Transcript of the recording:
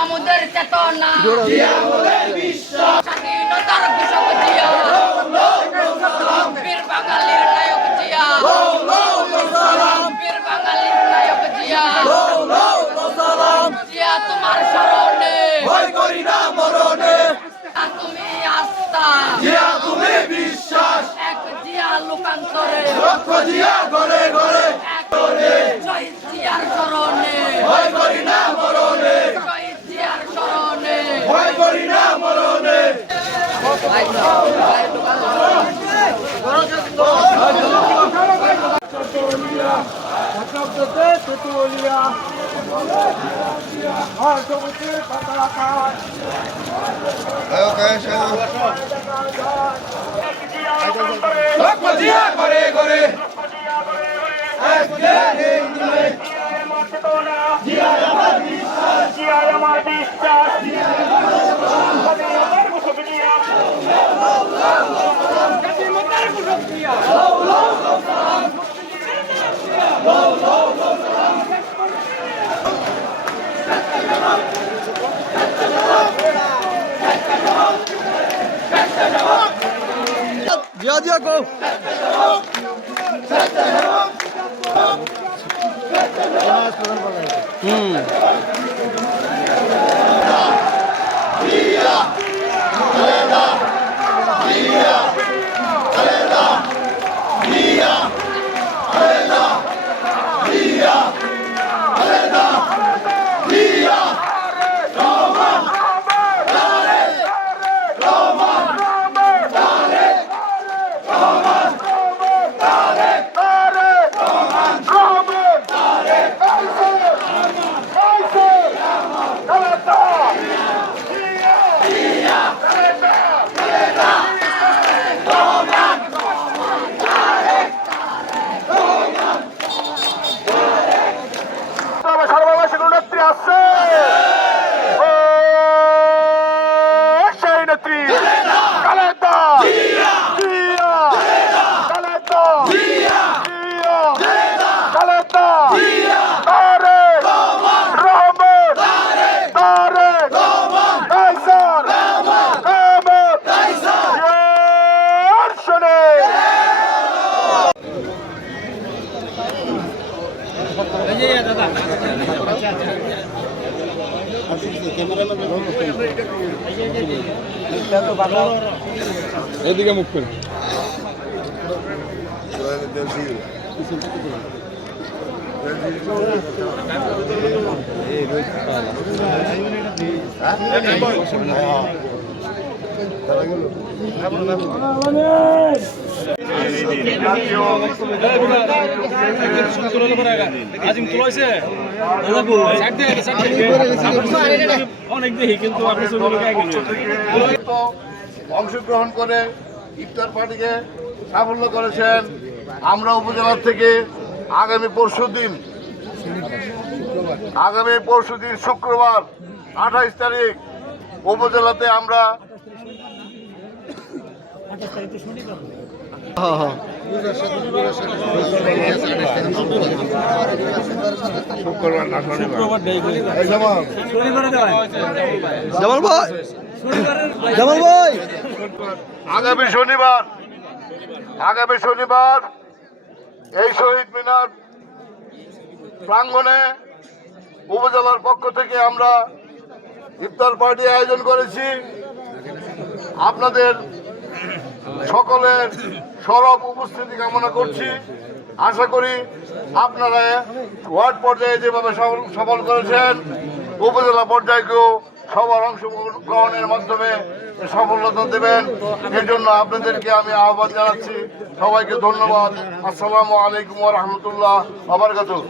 আমাদের চেতনা স্বাধীনতার ঘোষক জিয়া, বীর বাঙালির নায়ক জিয়া, বীর বাঙালির নায়ক জিয়া, জিয়া তোমার স্মরণে ভয় করি না মরণে, তুমি আস্থা জিয়া তুমি বিশ্বাস, এক জিয়া লোকান্তরে লক্ষ জিয়া ঘরে ঘরে, জয় জিয়ার স্মরণে ভয় করি না মরণে, জয় জিয়ার স্মরণে ভয় করি না মরণে। জিয়া গো এদিকে মুখ করে অংশগ্রহণ করে ইফতার পার্টিকে সাফল্য করেছেন। আমরা উপজেলা থেকে আগামী পরশুদিন শুক্রবার 28 তারিখ উপজেলাতে আমরা শুক্রবার না শনিবার জামাল ভাই, জামাল ভাই, আগামী শনিবার এই শহীদ মিনার প্রাঙ্গণে উপজেলার পক্ষ থেকে আমরা ইফতার পার্টি আয়োজন করেছি। আপনাদের সকলের সরব উপস্থিতি কামনা করছি। আশা করি আপনারা ওয়ার্ড পর্যায়ে যেভাবে সফল করেছেন, উপজেলা পর্যায়েকেও সবার অংশগ্রহণের মাধ্যমে সফলতা দেবেন। এর জন্য আপনাদেরকে আমি আহ্বান জানাচ্ছি। সবাইকে ধন্যবাদ। আসসালামু আলাইকুম ওয়া রাহমাতুল্লাহ ওয়া বারাকাতুহু।